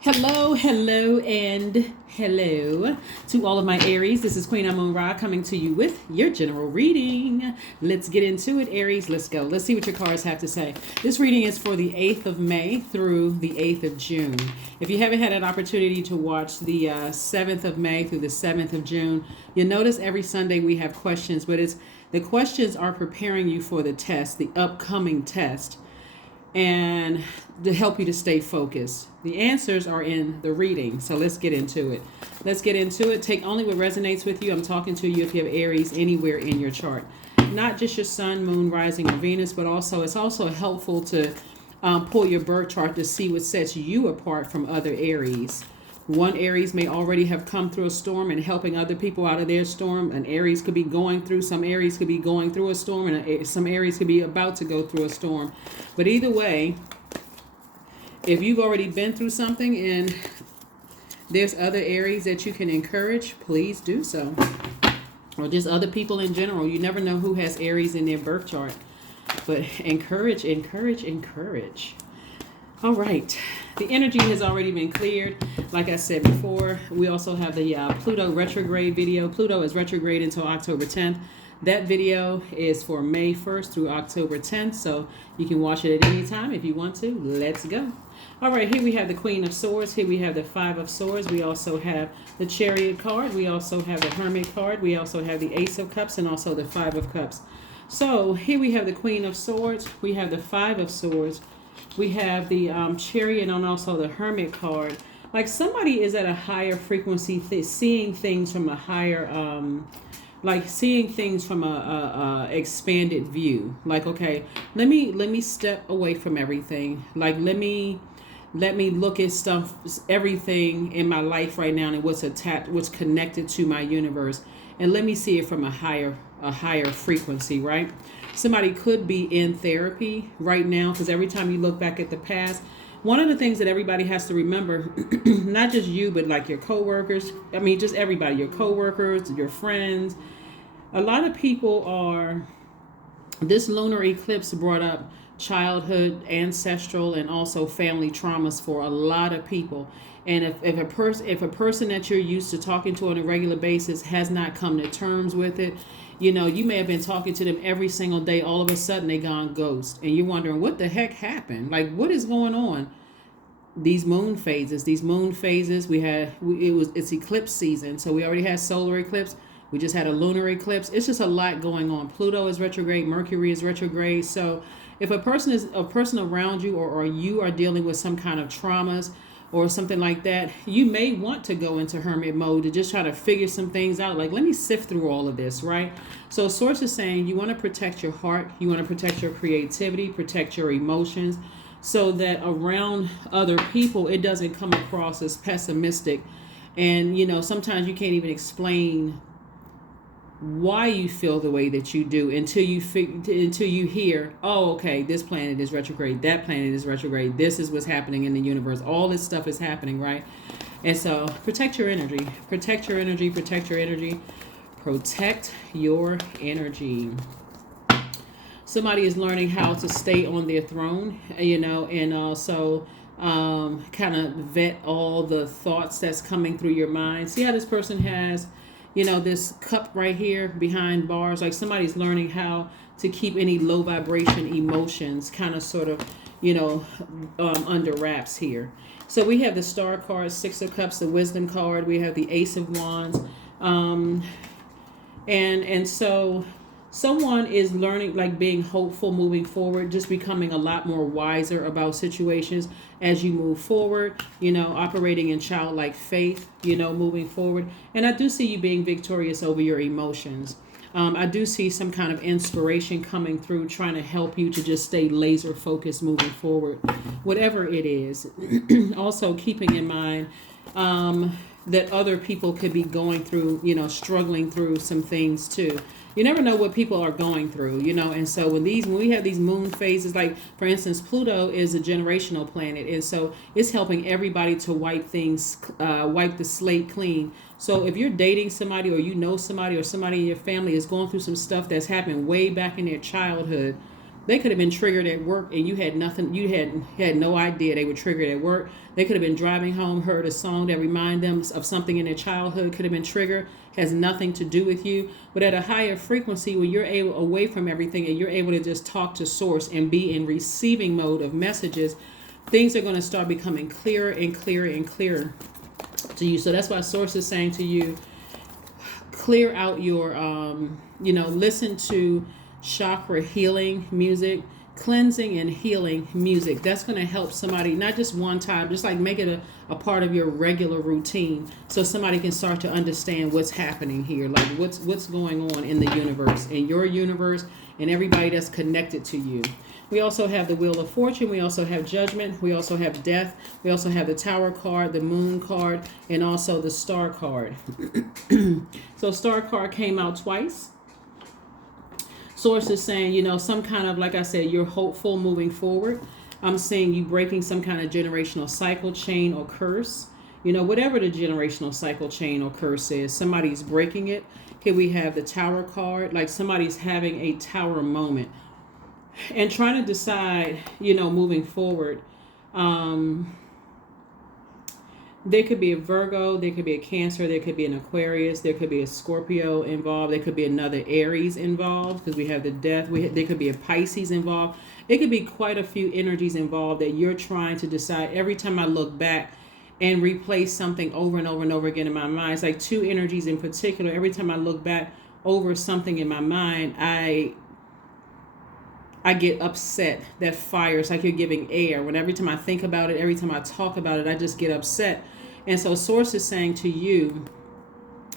Hello, hello, and hello to all of my Aries. This is Queen Amun Ra coming to you with your general reading. Let's get into it, Aries. Let's go. Let's see what your cards have to say. This reading is for the 8th of May through the 8th of June. If you haven't had an opportunity to watch the 7th of May through the 7th of June, you'll notice every Sunday we have questions, but the questions are preparing you for the test, the upcoming test, and to help you to stay focused. The answers are in the reading. So let's get into it. Let's get into it. Take only what resonates with you. I'm talking to you if you have Aries anywhere in your chart. Not just your sun, moon, rising, or Venus, but also it's also helpful to pull your birth chart to see what sets you apart from other Aries. One Aries may already have come through a storm and helping other people out of their storm. An Aries could be going through, some Aries could be going through a storm, and some Aries could be about to go through a storm. But either way, if you've already been through something and there's other Aries that you can encourage, please do so. Or just other people in general. You never know who has Aries in their birth chart. But encourage, encourage, encourage. All right. The energy has already been cleared. Like I said before, we also have the Pluto retrograde video. Pluto is retrograde until October 10th. That video is for May 1st through October 10th, so you can watch it at any time if you want to. Let's go. All right, here we have the Queen of Swords. Here we have the Five of Swords. We also have the Chariot card. We also have the Hermit card. We also have the Ace of Cups and also the Five of Cups. So here we have the Queen of Swords. We have the Five of Swords. We have the Chariot and also the Hermit card. Like somebody is at a higher frequency, seeing things from a higher, like seeing things from a expanded view. Like, okay, let me step away from everything. Like, let me look at stuff, everything in my life right now and what's attached, what's connected to my universe, and let me see it from a higher frequency, right? Somebody could be in therapy right now because every time you look back at the past, one of the things that everybody has to remember, not just you, but like your coworkers, I mean, just everybody, your coworkers, your friends, a lot of people are, this lunar eclipse brought up childhood, ancestral, and also family traumas for a lot of people. And if a person that you're used to talking to on a regular basis has not come to terms with it, you know, you may have been talking to them every single day. All of a sudden, they gone ghost, and you're wondering what the heck happened. Like, what is going on? These moon phases. It's eclipse season, so we already had solar eclipse. We just had a lunar eclipse. It's just a lot going on. Pluto is retrograde. Mercury is retrograde. So if a person around you or you are dealing with some kind of traumas or something like that, you may want to go into hermit mode to just try to figure some things out. Like, let me sift through all of this, right? So Source is saying you want to protect your heart. You want to protect your creativity, protect your emotions, so that around other people, it doesn't come across as pessimistic. And, you know, sometimes you can't even explain why you feel the way that you do until you hear, oh, okay, this planet is retrograde, that planet is retrograde, this is what's happening in the universe, all this stuff is happening, right? And so protect your energy, protect your energy, protect your energy, protect your energy. Somebody is learning how to stay on their throne, you know, and also kind of vet all the thoughts that's coming through your mind. See how this person has, you know, this cup right here behind bars. Like somebody's learning how to keep any low vibration emotions kind of sort of, you know, under wraps here. So we have the Star card, Six of Cups, the Wisdom card. We have the Ace of Wands. And so someone is learning, like being hopeful, moving forward, just becoming a lot more wiser about situations as you move forward, you know, operating in childlike faith, you know, moving forward. And I do see you being victorious over your emotions. I do see some kind of inspiration coming through, trying to help you to just stay laser focused moving forward, whatever it is. Also keeping in mind that other people could be going through, you know, struggling through some things too. You never know what people are going through, you know. And so when we have these moon phases, like for instance, Pluto is a generational planet, and so it's helping everybody to wipe the slate clean. So if you're dating somebody, or you know somebody, or somebody in your family is going through some stuff that's happened way back in their childhood, They could have been triggered at work and you had nothing, you had no idea they were triggered at work. They could have been driving home, heard a song that reminded them of something in their childhood, could have been triggered, has nothing to do with you. But at a higher frequency, when you're able away from everything and you're able to just talk to source and be in receiving mode of messages, things are going to start becoming clearer and clearer and clearer to you. So that's why source is saying to you, clear out your, listen to chakra healing music, cleansing and healing music. That's going to help somebody, not just one time, just like make it a part of your regular routine, so somebody can start to understand what's happening here, like what's going on in the universe, in your universe, and everybody that's connected to you. We also have the Wheel of Fortune. We also have Judgment. We also have Death. We also have the Tower card, the Moon card, and also the Star card. So Star card came out twice. Source is saying, some kind of, like I said, you're hopeful moving forward. I'm seeing you breaking some kind of generational cycle, chain, or curse. Whatever the generational cycle, chain, or curse is, somebody's breaking it. Here we have the Tower card, like somebody's having a tower moment and trying to decide, moving forward. There could be a Virgo, there could be a Cancer, there could be an Aquarius, there could be a Scorpio involved, there could be another Aries involved, because we have the Death. There could be a Pisces involved. It could be quite a few energies involved that you're trying to decide. Every time I look back and replay something over and over and over again in my mind, it's like two energies in particular. Every time I look back over something in my mind, I get upset. That fire, it's like you're giving air. When every time I think about it, every time I talk about it, I just get upset. And so Source is saying to you,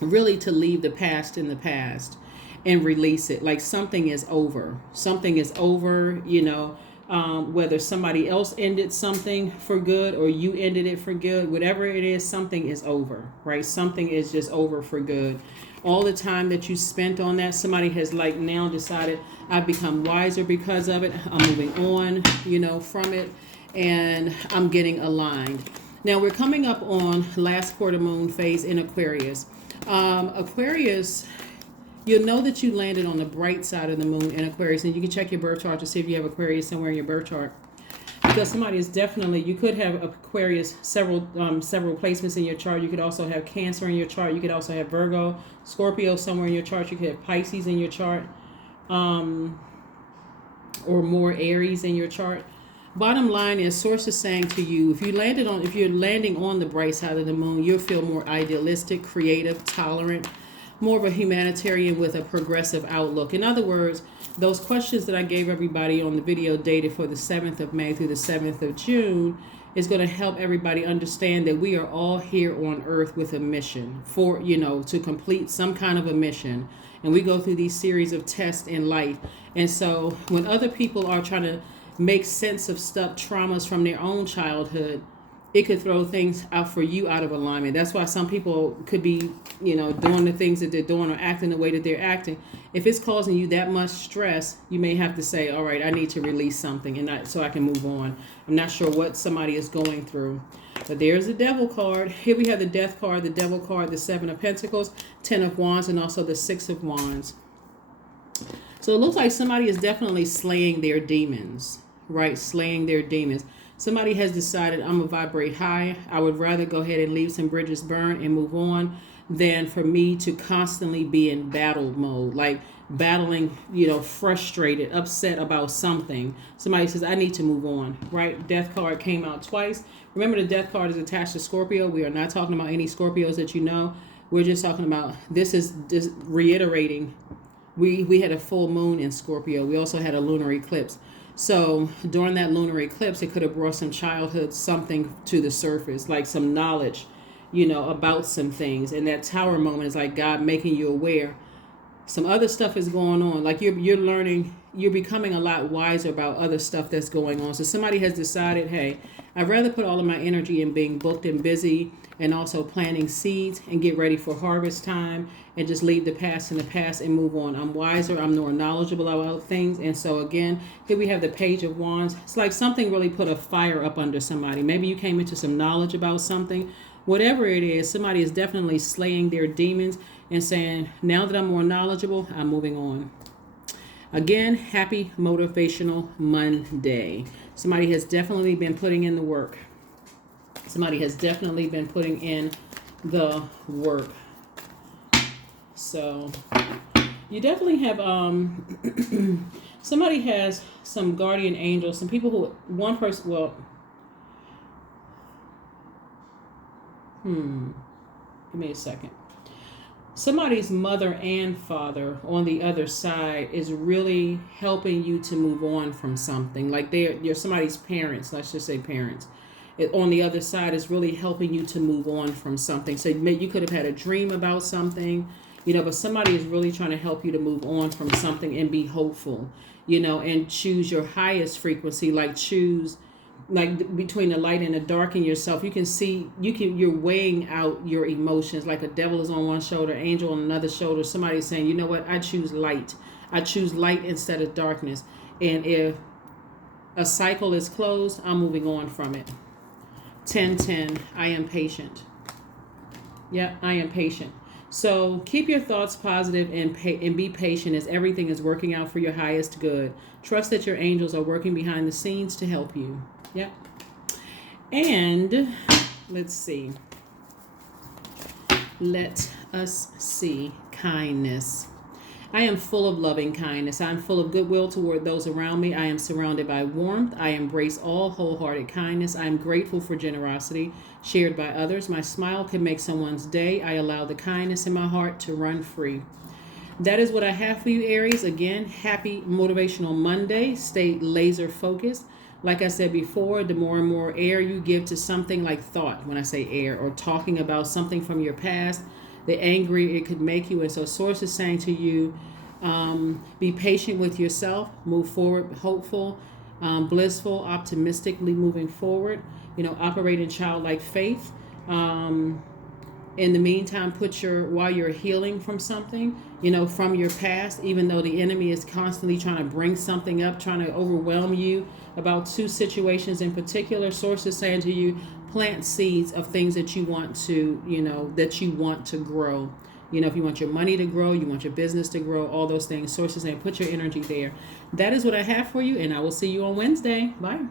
really to leave the past in the past and release it. Like something is over. Something is over, whether somebody else ended something for good or you ended it for good, whatever it is, something is over, right? Something is just over for good. All the time that you spent on that, somebody has like now decided, I've become wiser because of it. I'm moving on, from it, and I'm getting aligned. Now we're coming up on last quarter moon phase in Aquarius. Aquarius, you'll know that you landed on the bright side of the moon in Aquarius, and you can check your birth chart to see if you have Aquarius somewhere in your birth chart. Because somebody is definitely, you could have Aquarius several placements in your chart. You could also have Cancer in your chart. You could also have Virgo, Scorpio somewhere in your chart. You could have Pisces in your chart, or more Aries in your chart. Bottom line is, Source is saying to you, if you're landing on the bright side of the moon, you'll feel more idealistic, creative, tolerant, more of a humanitarian with a progressive outlook. In other words, those questions that I gave everybody on the video dated for the 7th of May through the 7th of June is going to help everybody understand that we are all here on earth with a mission to complete some kind of a mission. And we go through these series of tests in life. And so when other people are trying to make sense of stuff, traumas from their own childhood, it could throw things out for you out of alignment. That's why some people could be, doing the things that they're doing or acting the way that they're acting. If it's causing you that much stress, you may have to say, all right, I need to release something so I can move on. I'm not sure what somebody is going through. But there's the Devil card. Here we have the Death card, the Devil card, the 7 of Pentacles, 10 of Wands, and also the 6 of Wands. So it looks like somebody is definitely slaying their demons, right? Slaying their demons. Somebody has decided, I'm going to vibrate high. I would rather go ahead and leave some bridges burned and move on than for me to constantly be in battle mode, like battling, frustrated, upset about something. Somebody says, I need to move on, right? Death card came out twice. Remember, the Death card is attached to Scorpio. We are not talking about any Scorpios that you know. We're just talking about, this is just reiterating. We had a full moon in Scorpio. We also had a lunar eclipse. So during that lunar eclipse, it could have brought some childhood something to the surface, like some knowledge, about some things. And that tower moment is like God making you aware. Some other stuff is going on. Like you're learning, you're becoming a lot wiser about other stuff that's going on. So somebody has decided, hey, I'd rather put all of my energy in being booked and busy and also planting seeds and get ready for harvest time and just leave the past in the past and move on. I'm wiser. I'm more knowledgeable about things. And so again, here we have the Page of Wands. It's like something really put a fire up under somebody. Maybe you came into some knowledge about something. Whatever it is, somebody is definitely slaying their demons and saying, now that I'm more knowledgeable, I'm moving on. Again, happy Motivational Monday. Somebody has definitely been putting in the work. Somebody has definitely been putting in the work. So you definitely have somebody has some guardian angels, some people who one person give me a second. Somebody's mother and father on the other side is really helping you to move on from something. Like you're somebody's parents, let's just say parents. On the other side is really helping you to move on from something. So you could have had a dream about something, but somebody is really trying to help you to move on from something and be hopeful, and choose your highest frequency, like between the light and the dark in yourself. You can see, you're weighing out your emotions, like a devil is on one shoulder, angel on another shoulder. Somebody's saying, you know what, I choose light instead of darkness. And if a cycle is closed, I'm moving on from it. 10:10, I am patient. Yeah, I am patient. So keep your thoughts positive and be patient as everything is working out for your highest good. Trust that your angels are working behind the scenes to help you. Yep. And let's see. Let us see. Kindness. I am full of loving kindness. I am full of goodwill toward those around me. I am surrounded by warmth. I embrace all wholehearted kindness. I am grateful for generosity shared by others. My smile can make someone's day. I allow the kindness in my heart to run free. That is what I have for you, Aries. Again, happy Motivational Monday. Stay laser focused. Like I said before, the more and more air you give to something, like thought, when I say air, or talking about something from your past, the angrier it could make you. And so Source is saying to you, be patient with yourself, move forward, hopeful, blissful, optimistically moving forward, operate in childlike faith. In the meantime, while you're healing from something, from your past, even though the enemy is constantly trying to bring something up, trying to overwhelm you about two situations in particular, Source is saying to you, plant seeds of things that you want to, grow. If you want your money to grow, you want your business to grow, all those things, Source is saying, put your energy there. That is what I have for you, and I will see you on Wednesday. Bye.